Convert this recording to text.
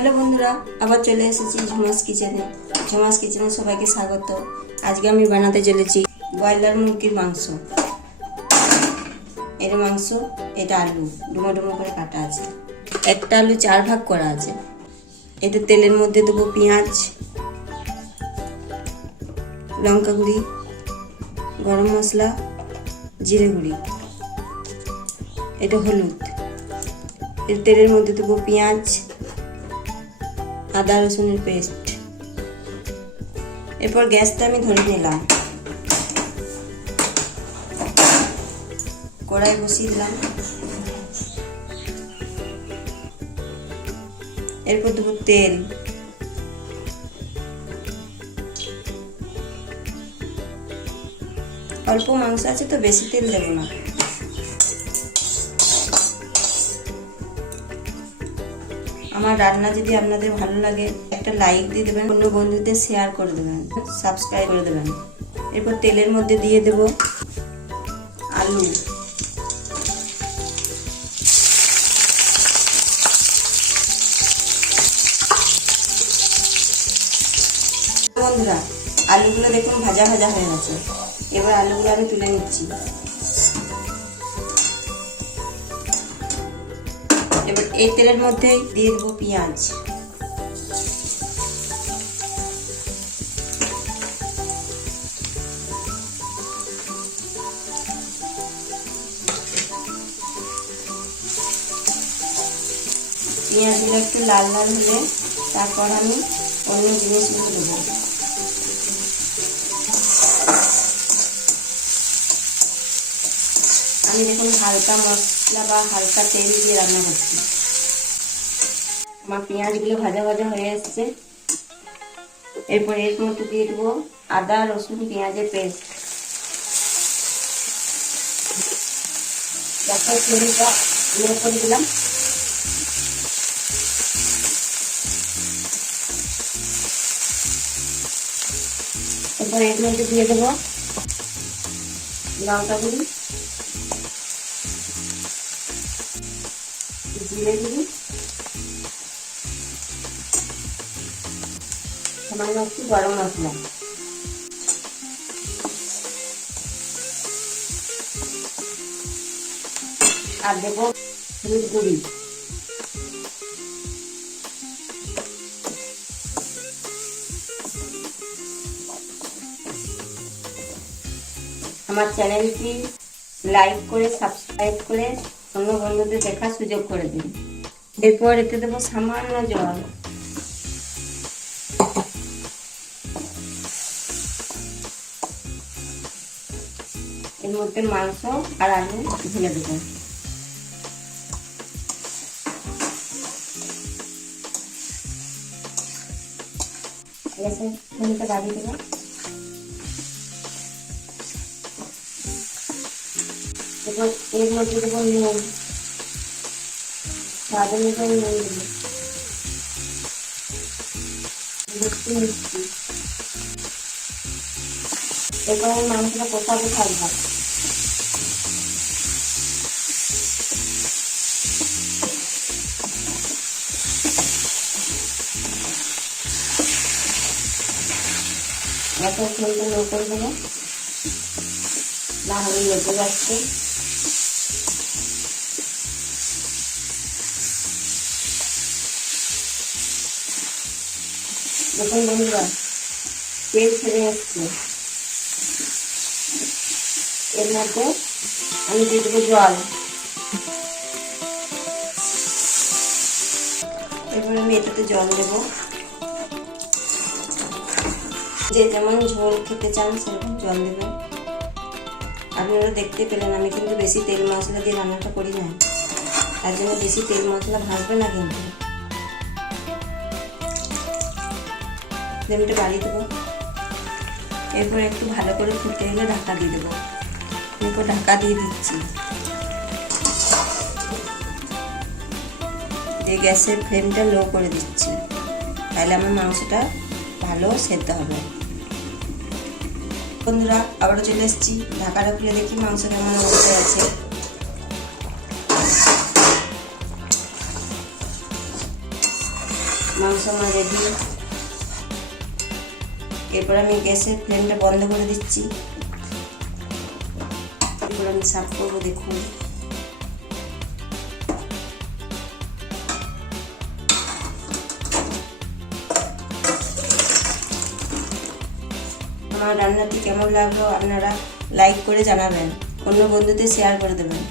Hello বন্ধুরা, আবার চলে এসেছি ঝুমাস কিচেনে। ঝুমাস কিচেনে সবাইকে স্বাগত। আজকে আমি বানাতে চলেছি ব্রয়লার মুরগির মাংস। এর মাংস, এটা আলু ডুমো ডুমো করে কাটা আছে। একটা আলু 4 ভাগ করা আছে। এটা তেলের মধ্যে দেবো পেঁয়াজ, লঙ্কা গুঁড়ি, গরম মশলা, জিরে গুঁড়ি, এটা হলুদ। এর তেলের মধ্যে দেবো পেঁয়াজ, আদা রসুনের পেস্ট। এরপর গ্যাসটা আমি ধরে নিলাম, কড়াই বসিয়ে দিলাম। এরপর দেবো তেল, অল্প মাংস আছে তো বেশি তেল দেবো না। আমার রান্না যদি আপনাদের ভালো লাগে একটা লাইক দিয়ে দেবেন, অন্য বন্ধুদের শেয়ার করে দেবেন, সাবস্ক্রাইব করে দেবেন। এরপর তেলের মধ্যে দিয়ে দেব আলু। বন্ধুরা, আলুগুলো দেখুন ভাজা ভাজা হয়ে গেছে। এবার আলুগুলো আমি তুলে নিচ্ছি। এবার এই তেলের মধ্যে দিয়ে দেবো পেঁয়াজ। পেঁয়াজগুলো একটু লাল লাল হলে তারপর আমি অন্য জিনিসগুলো দেবো। আমি দেখুন হালকা মশলা বা হালকা তেল দিয়ে রান্না করছি। আমার পেঁয়াজগুলো ভাজা ভাজা হয়ে এসছে। এরপর এর মধ্যে দিয়ে দেবো আদা রসুন পেঁয়াজের পেস্ট। তেলটা ইয়ে করে দিলাম। এরপর এর মধ্যে দিয়ে দেবো লঙ্কা গুঁড়ি, জিরে গুঁড়ি, সামান্য একটু গরম মশলা, আর দেবো হলুদ গুঁড়ি। আমার চ্যানেলটি লাইক করে সাবস্ক্রাইব করে অন্য বন্ধুদের দেখার সুযোগ করে দিন। এরপর এতে দেবো সামান্য জল। এর মধ্যে মাংস আর আলু ঢেলে দেবো। গ্যাসের বাড়িয়ে দেবো। এরপর এর মধ্যে দেবো নুন, স্বাদ অনুযায়ী নুন দেবো, মিষ্টি। এরপর আমি মাংসটা কষাবো থাকবো। গ্যাসের ফ্লেমটা লো করে দেবো, না হলে লেগে যাচ্ছে। দেখুন বন্ধুরা, তেল ছেড়ে যাচ্ছে। এর মধ্যে আমি দিয়ে দেবো জল। এবার আমি এটাতে জল দেবো। যে যেমন ঝোল খেতে চান সেরকম জল দেবেন। আপনারা দেখতে পেলেন আমি কিন্তু বেশি তেল মশলা দিয়ে রান্নাটা করি না, তার জন্য বেশি তেল মশলা ভাজবে না। কিন্তু ফ্লেমটা বাড়িয়ে দেবো। এরপর একটু ভালো করে ফুটে গেলে ঢাকা দিয়ে দেবো। এরপর ঢাকা দিয়ে দিচ্ছি, দিয়ে গ্যাসের ফ্লেমটা লো করে দিচ্ছি, তাহলে আমার মাংসটা ভালো সেদ্ধ হবে। বন্ধুরা, আবারও চলে এসেছি। ঢাকাটা খুলে দেখি মাংস কেমন অবস্থায় আছে। মাংস আমার রেডি। এরপর আমি গ্যাসের ফ্লেমটা বন্ধ করে দিচ্ছি। এরপর আমি সার্ভ করবো। দেখুন আমার রান্নাটি কেমন লাগলো আপনারা লাইক করে জানাবেন, অন্য বন্ধুদের শেয়ার করে দেবেন।